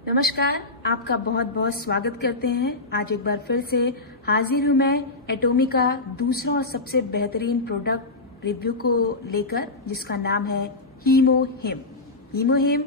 नमस्कार, आपका बहुत बहुत स्वागत करते हैं। आज एक बार फिर से हाजिर हूं मैं एटोमी का दूसरा और सबसे बेहतरीन प्रोडक्ट रिव्यू को लेकर, जिसका नाम है हीमोहिम। हीमोहिम,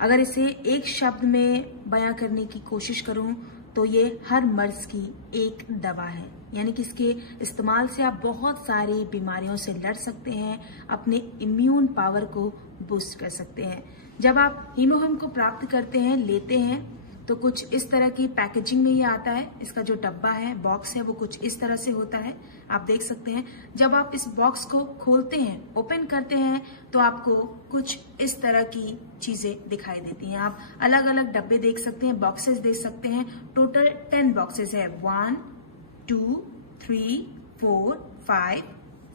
अगर इसे एक शब्द में बयां करने की कोशिश करूं तो ये हर मर्ज की एक दवा है। यानी कि इसके इस्तेमाल से आप बहुत सारी बीमारियों से लड़ सकते हैं, अपने इम्यून पावर को बूस्ट कर सकते हैं। जब आप हीमोहिम को प्राप्त करते हैं, लेते हैं, तो कुछ इस तरह की पैकेजिंग में ये आता है। इसका जो डब्बा है, बॉक्स है, वो कुछ इस तरह से होता है, आप देख सकते हैं। जब आप इस बॉक्स को खोलते हैं, ओपन करते हैं, तो आपको कुछ इस तरह की चीजें दिखाई देती हैं। आप अलग अलग डब्बे देख सकते हैं, बॉक्सेस देख सकते हैं। टोटल 10 बॉक्सेस है। 1 2 3 4 5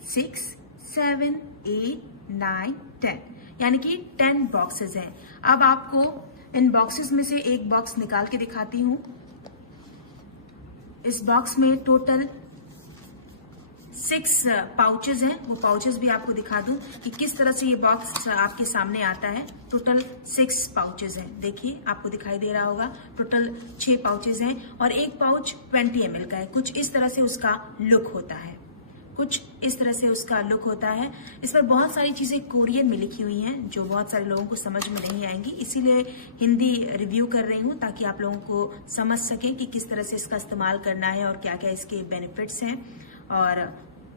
6 7 8 9 10, यानी कि 10 बॉक्सेस हैं। अब आपको इन बॉक्सेस में से एक बॉक्स निकाल के दिखाती हूं। इस बॉक्स में टोटल 6 पाउचेस हैं। वो पाउचेस भी आपको दिखा दूं कि किस तरह से ये बॉक्स आपके सामने आता है। टोटल 6 पाउचेस हैं। देखिए, आपको दिखाई दे रहा होगा। टोटल 6 पाउचेस हैं और एक पाउच 20 ml का है। कुछ इस तरह से उसका लुक होता है। इस पर बहुत सारी चीजें कोरियन में लिखी हुई हैं, जो बहुत सारे लोगों को समझ में नहीं आएंगी। इसीलिए हिंदी रिव्यू कर रही हूं, ताकि आप लोगों को समझ सकें कि किस तरह से इसका इस्तेमाल करना है और क्या क्या इसके बेनिफिट्स हैं। और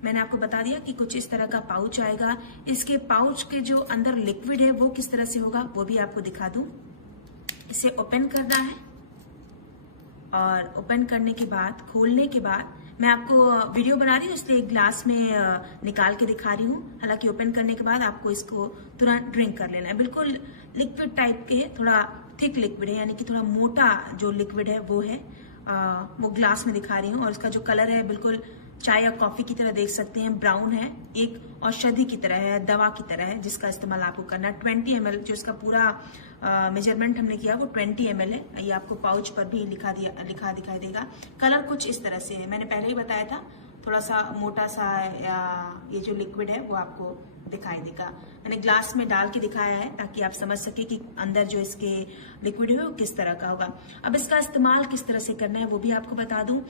मैंने आपको बता दिया कि कुछ इस तरह का पाउच आएगा। इसके पाउच के जो अंदर लिक्विड है वो किस तरह से होगा, वो भी आपको दिखा दूं। इसे ओपन करना है और ओपन करने के बाद, खोलने के बाद, मैं आपको वीडियो बना रही हूँ इसलिए एक ग्लास में निकाल के दिखा रही हूँ। हालांकि ओपन करने के बाद आपको इसको तुरंत ड्रिंक कर लेना है। बिल्कुल लिक्विड टाइप के है, थोड़ा थिक लिक्विड है, यानी कि थोड़ा मोटा जो लिक्विड है वो है। वो ग्लास में दिखा रही हूँ। और इसका जो कलर है बिल्कुल चाय या कॉफी की तरह देख सकते हैं, ब्राउन है। एक औषधि की तरह है, दवा की तरह है, जिसका इस्तेमाल आपको करना है। 20 ml जो इसका पूरा मेजरमेंट हमने किया वो 20 ml है। ये आपको पाउच पर भी लिखा दिखाई देगा। कलर कुछ इस तरह से है, मैंने पहले ही बताया था। थोड़ा सा मोटा सा ये जो लिक्विड है वो आपको दिखाई देगा। मैंने ग्लास में डाल के दिखाया है ताकि आप समझ सके कि अंदर जो इसके लिक्विड है वो किस तरह का होगा। अब इसका इस्तेमाल किस तरह से करना है वो भी आपको बता दूं।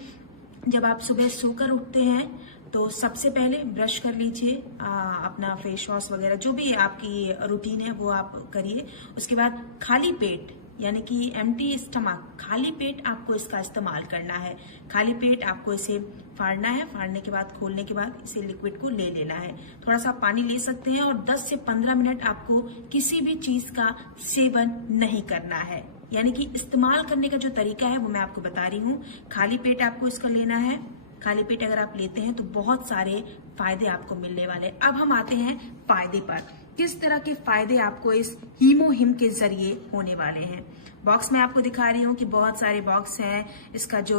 जब आप सुबह सोकर उठते हैं तो सबसे पहले ब्रश कर लीजिए, अपना फेस वॉश वगैरह जो भी आपकी रूटीन है वो आप करिए। उसके बाद खाली पेट, यानी कि एम्प्टी स्टमक, खाली पेट आपको इसका इस्तेमाल करना है। खाली पेट आपको इसे फाड़ना है। फाड़ने के बाद, खोलने के बाद इसे लिक्विड को ले लेना है। थोड़ा सा पानी ले सकते हैं और 10 से 15 मिनट आपको किसी भी चीज का सेवन नहीं करना है। यानी कि इस्तेमाल करने का जो तरीका है वो मैं आपको बता रही हूँ। खाली पेट आपको इसका लेना है। खाली पेट अगर आप लेते हैं तो बहुत सारे फायदे आपको मिलने वाले। अब हम आते हैं फायदे पर। किस तरह के फायदे आपको इस हीमोहिम के जरिए होने वाले हैं। बॉक्स में आपको दिखा रही हूँ कि बहुत सारे बॉक्स हैं। इसका जो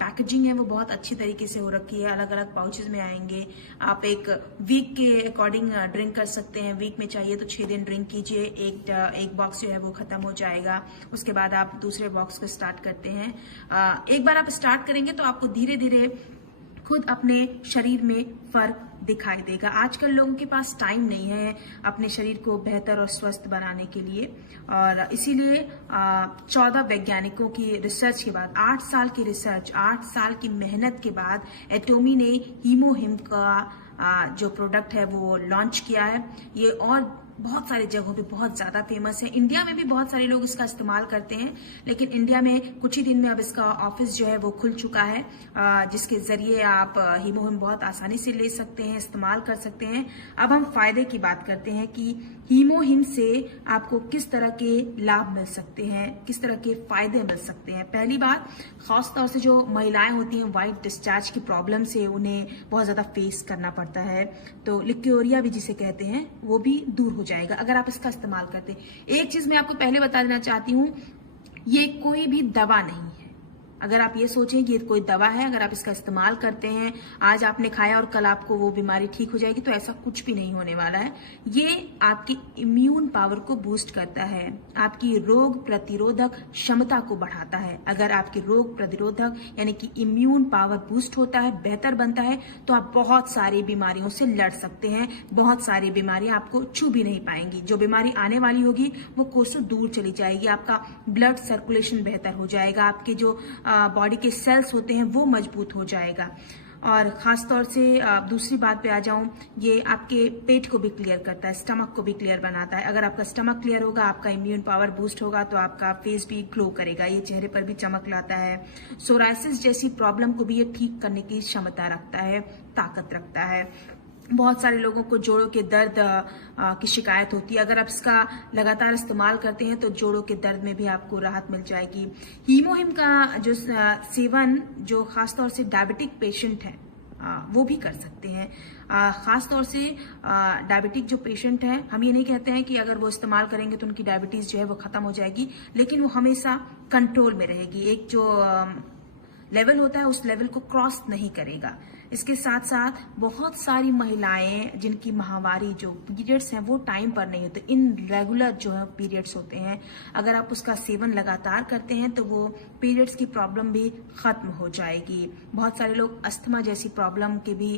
पैकेजिंग है वो बहुत अच्छी तरीके से हो रखी है। अलग अलग पाउचेस में आएंगे। आप एक वीक के अकॉर्डिंग ड्रिंक कर सकते हैं। वीक में चाहिए तो 6 दिन ड्रिंक कीजिए। एक बॉक्स जो है वो खत्म हो जाएगा। उसके बाद आप दूसरे बॉक्स को स्टार्ट करते हैं। एक बार आप स्टार्ट करेंगे तो आपको धीरे धीरे खुद अपने शरीर में फर्क दिखाई देगा। आजकल लोगों के पास टाइम नहीं है अपने शरीर को बेहतर और स्वस्थ बनाने के लिए, और इसीलिए 14 वैज्ञानिकों की रिसर्च के बाद, 8 साल की रिसर्च, 8 साल की मेहनत के बाद एटोमी ने हीमोहिम का जो प्रोडक्ट है वो लॉन्च किया है। ये और बहुत सारी जगहों पे बहुत ज्यादा फेमस है। इंडिया में भी बहुत सारे लोग इसका इस्तेमाल करते हैं, लेकिन इंडिया में कुछ ही दिन में अब इसका ऑफिस जो है वो खुल चुका है, जिसके जरिए आप हीमोहिम बहुत आसानी से ले सकते हैं, इस्तेमाल कर सकते हैं। अब हम फायदे की बात करते हैं कि हीमोहिम से आपको किस तरह के लाभ मिल सकते हैं, किस तरह के फायदे मिल सकते हैं। पहली बात, खासतौर से जो महिलाएं होती हैं, व्हाइट डिस्चार्ज की प्रॉब्लम से उन्हें बहुत ज्यादा फेस करना पड़ता है, तो लिक्योरिया भी जिसे कहते हैं वो भी दूर हो जाएगा अगर आप इसका इस्तेमाल करते हैं। एक चीज मैं आपको पहले बता देना चाहती हूँ, ये कोई भी दवा नहीं है। अगर आप ये सोचें कि ये कोई दवा है, अगर आप इसका इस्तेमाल करते हैं, आज आपने खाया और कल आपको वो बीमारी ठीक हो जाएगी, तो ऐसा कुछ भी नहीं होने वाला है। ये आपकी इम्यून पावर को बूस्ट करता है, आपकी रोग प्रतिरोधक क्षमता को बढ़ाता है। अगर आपकी रोग प्रतिरोधक यानी कि इम्यून पावर बूस्ट होता है, बेहतर बनता है, तो आप बहुत सारी बीमारियों से लड़ सकते हैं। बहुत सारी बीमारियां आपको छू भी नहीं पाएंगी। जो बीमारी आने वाली होगी वो कोसों दूर चली जाएगी। आपका ब्लड सर्कुलेशन बेहतर हो जाएगा, आपके जो बॉडी के सेल्स होते हैं वो मजबूत हो जाएगा। और खास तौर से दूसरी बात पे आ जाऊं, ये आपके पेट को भी क्लियर करता है, स्टमक को भी क्लियर बनाता है। अगर आपका स्टमक क्लियर होगा, आपका इम्यून पावर बूस्ट होगा, तो आपका फेस भी ग्लो करेगा, ये चेहरे पर भी चमक लाता है। सोराइसिस जैसी प्रॉब्लम को भी ये ठीक करने की क्षमता रखता है, ताकत रखता है। बहुत सारे लोगों को जोड़ों के दर्द की शिकायत होती है। अगर आप इसका लगातार इस्तेमाल करते हैं तो जोड़ों के दर्द में भी आपको राहत मिल जाएगी। हीमोहिम का जो सेवन जो खासतौर से डायबिटिक पेशेंट है वो भी कर सकते हैं। खास तौर से डायबिटिक जो पेशेंट है, हम ये नहीं कहते हैं कि अगर वो इस्तेमाल करेंगे तो उनकी डायबिटीज जो है वो खत्म हो जाएगी, लेकिन वो हमेशा कंट्रोल में रहेगी। एक जो लेवल होता है उस लेवल को क्रॉस नहीं करेगा। इसके साथ साथ बहुत सारी महिलाएं जिनकी माहवारी जो पीरियड्स हैं वो टाइम पर नहीं होते, इनरेगुलर जो है पीरियड्स होते हैं, अगर आप उसका सेवन लगातार करते हैं तो वो पीरियड्स की प्रॉब्लम भी खत्म हो जाएगी। बहुत सारे लोग अस्थमा जैसी प्रॉब्लम के भी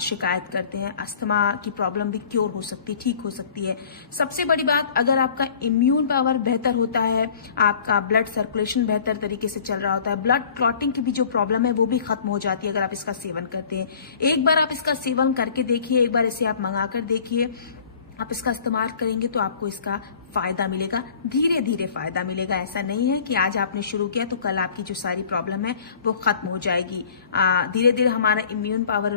शिकायत करते हैं। अस्थमा की प्रॉब्लम भी क्योर हो सकती है, ठीक हो सकती है। सबसे बड़ी बात, अगर आपका इम्यून पावर बेहतर होता है, आपका ब्लड सर्कुलेशन बेहतर तरीके से चल रहा होता है, ब्लड क्लॉटिंग की भी जो प्रॉब्लम है वो भी खत्म हो जाती है अगर आप इसका सेवन करते हैं। एक बार आप इसका सेवन करके देखिए, एक बार इसे आप मंगाकर देखिए, आप इसका इस्तेमाल करेंगे तो आपको इसका फायदा मिलेगा, धीरे धीरे फायदा मिलेगा। ऐसा नहीं है कि आज आपने शुरू किया तो कल आपकी जो सारी प्रॉब्लम है वो खत्म हो जाएगी। धीरे धीरे हमारा इम्यून पावर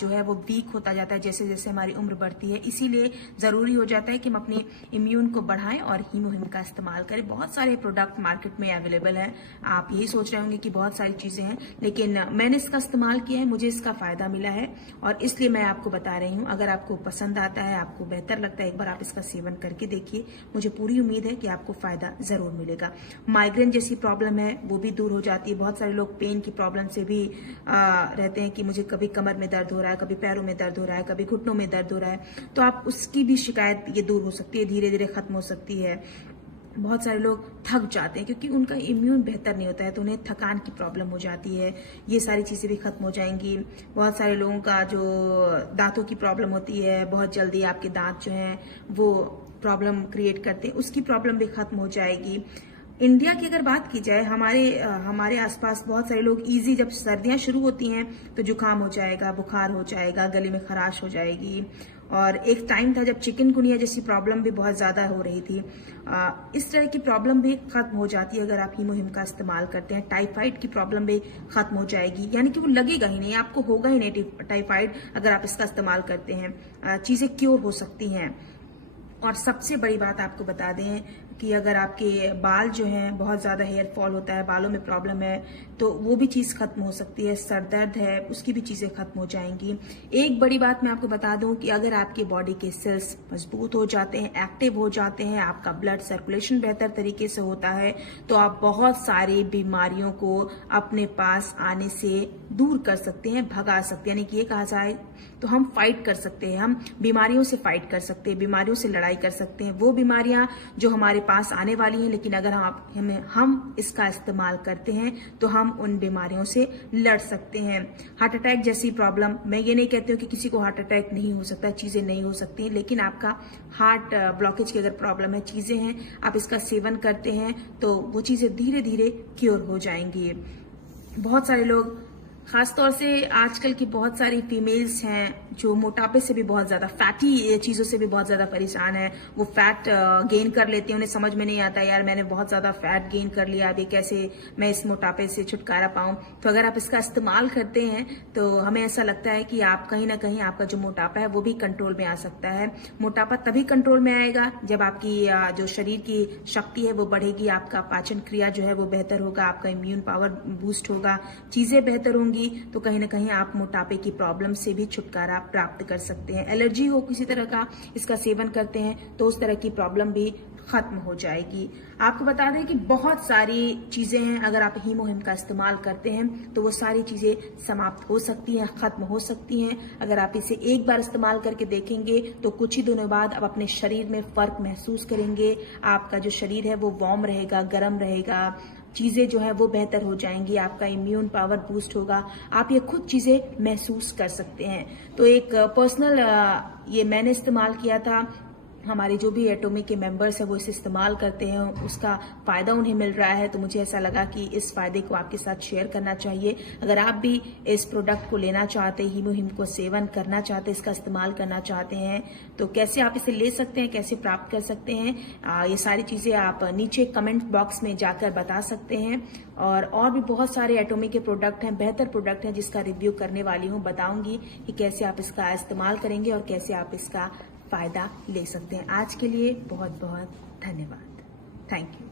जो है वो वीक होता जाता है जैसे जैसे हमारी उम्र बढ़ती है। इसीलिए जरूरी हो जाता है कि हम अपने इम्यून को बढ़ाएं और हीमोहिम का इस्तेमाल करें। बहुत सारे प्रोडक्ट मार्केट में अवेलेबल है। आप यही सोच रहे होंगे कि बहुत सारी चीजें हैं, लेकिन मैंने इसका इस्तेमाल किया है, मुझे इसका फायदा मिला है और इसलिए मैं आपको बता रही हूँ। अगर आपको पसंद आता है, आपको बेहतर लगता है, एक बार आप इसका सेवन करके देखिए। मुझे पूरी उम्मीद है कि आपको फायदा जरूर मिलेगा। माइग्रेन जैसी प्रॉब्लम है वो भी दूर हो जाती है। बहुत सारे लोग पेन की प्रॉब्लम से भी रहते हैं कि मुझे कभी कमर में दर्द हो रहा है, कभी पैरों में दर्द हो रहा है, कभी घुटनों में दर्द हो रहा है, तो आप उसकी भी शिकायत ये दूर हो सकती है, धीरे धीरे खत्म हो सकती है। बहुत सारे लोग थक जाते हैं क्योंकि उनका इम्यून बेहतर नहीं होता है, तो उन्हें थकान की प्रॉब्लम हो जाती है। ये सारी चीजें भी खत्म हो जाएंगी। बहुत सारे लोगों का जो दांतों की प्रॉब्लम होती है, बहुत जल्दी आपके दांत जो हैं वो प्रॉब्लम क्रिएट करते हैं, उसकी प्रॉब्लम भी खत्म हो जाएगी। इंडिया की अगर बात की जाए, हमारे आसपास बहुत सारे लोग इजी, जब सर्दियां शुरू होती हैं तो जुकाम हो जाएगा, बुखार हो जाएगा, गले में खराश हो जाएगी। और एक टाइम था जब चिकनगुनिया जैसी प्रॉब्लम भी बहुत ज्यादा हो रही थी। इस तरह की प्रॉब्लम भी खत्म हो जाती है अगर आप हीमोहिम का इस्तेमाल करते हैं। टाइफाइड की प्रॉब्लम भी खत्म हो जाएगी, यानी कि वो लगेगा ही नहीं, आपको होगा ही नहीं टाइफाइड अगर आप इसका इस्तेमाल करते हैं। चीजें क्योर हो सकती हैं। और सबसे बड़ी बात आपको बता दें कि अगर आपके बाल जो हैं बहुत ज्यादा हेयर फॉल होता है, बालों में प्रॉब्लम है, तो वो भी चीज खत्म हो सकती है। सर दर्द है, उसकी भी चीजें खत्म हो जाएंगी। एक बड़ी बात मैं आपको बता दूं कि अगर आपके बॉडी के सेल्स मजबूत हो जाते हैं, एक्टिव हो जाते हैं, आपका ब्लड सर्कुलेशन बेहतर तरीके से होता है, तो आप बहुत सारी बीमारियों को अपने पास आने से दूर कर सकते हैं, भगा सकते हैं। यानी कि ये कहा जाए तो हम फाइट कर सकते हैं, हम बीमारियों से फाइट कर सकते हैं, बीमारियों से लड़ाई कर सकते हैं। वो बीमारियां जो हमारे पास आने वाली हैं, लेकिन अगर हम इसका इस्तेमाल करते हैं तो हम उन बीमारियों से लड़ सकते हैं। हार्ट अटैक जैसी प्रॉब्लम, मैं ये नहीं कहती हूँ कि किसी को हार्ट अटैक नहीं हो सकता, चीजें नहीं हो सकती, लेकिन आपका हार्ट ब्लॉकेज की अगर प्रॉब्लम है, चीजें हैं, आप इसका सेवन करते हैं तो वो चीजें धीरे धीरे क्योर हो जाएंगी। बहुत सारे लोग, खासतौर से आजकल की बहुत सारी फीमेल्स हैं जो मोटापे से भी बहुत ज्यादा, फैटी चीजों से भी बहुत ज्यादा परेशान है। वो फैट गेन कर लेते हैं, उन्हें समझ में नहीं आता यार मैंने बहुत ज्यादा फैट गेन कर लिया, अभी कैसे मैं इस मोटापे से छुटकारा पाऊं। तो अगर आप इसका इस्तेमाल करते हैं तो हमें ऐसा लगता है कि आप कहीं ना कहीं आपका जो मोटापा है वो भी कंट्रोल में आ सकता है। मोटापा तभी कंट्रोल में आएगा जब आपकी जो शरीर की शक्ति है वो बढ़ेगी, आपका पाचन क्रिया जो है वो बेहतर होगा, आपका इम्यून पावर बूस्ट होगा, चीजें बेहतर होंगी, तो कहीं ना कहीं आप मोटापे की प्रॉब्लम से भी छुटकारा प्राप्त कर सकते हैं। एलर्जी हो किसी तरह का, इसका सेवन करते हैं तो उस तरह की प्रॉब्लम भी खत्म हो जाएगी। आपको बता दें कि बहुत सारी चीजें हैं, अगर आप हीमोहिम का इस्तेमाल करते हैं तो वो सारी चीजें समाप्त हो सकती हैं, खत्म हो सकती हैं। अगर आप इसे एक बार इस्तेमाल करके देखेंगे तो कुछ ही दिनों बाद आप अपने शरीर में फर्क महसूस करेंगे। आपका जो शरीर है वो वार्म रहेगा, गर्म रहेगा, चीजें जो है वो बेहतर हो जाएंगी, आपका इम्यून पावर बूस्ट होगा, आप ये खुद चीजें महसूस कर सकते हैं। तो एक पर्सनल ये मैंने इस्तेमाल किया था, हमारे जो भी एटॉमिक के मेंबर्स हैं वो इसे इस्तेमाल करते हैं, उसका फायदा उन्हें मिल रहा है, तो मुझे ऐसा लगा कि इस फायदे को आपके साथ शेयर करना चाहिए। अगर आप भी इस प्रोडक्ट को लेना चाहते हैं, हीमोहिम को सेवन करना चाहते हैं, इसका इस्तेमाल करना चाहते हैं, तो कैसे आप इसे ले सकते हैं, कैसे प्राप्त कर सकते हैं, ये सारी चीजें आप नीचे कमेंट बॉक्स में जाकर बता सकते हैं। और भी बहुत सारे एटॉमिक के प्रोडक्ट हैं, बेहतर प्रोडक्ट हैं, जिसका रिव्यू करने वाली हूँ, बताऊंगी कि कैसे आप इसका इस्तेमाल करेंगे और कैसे आप इसका फायदा ले सकते हैं। आज के लिए बहुत बहुत धन्यवाद। Thank you.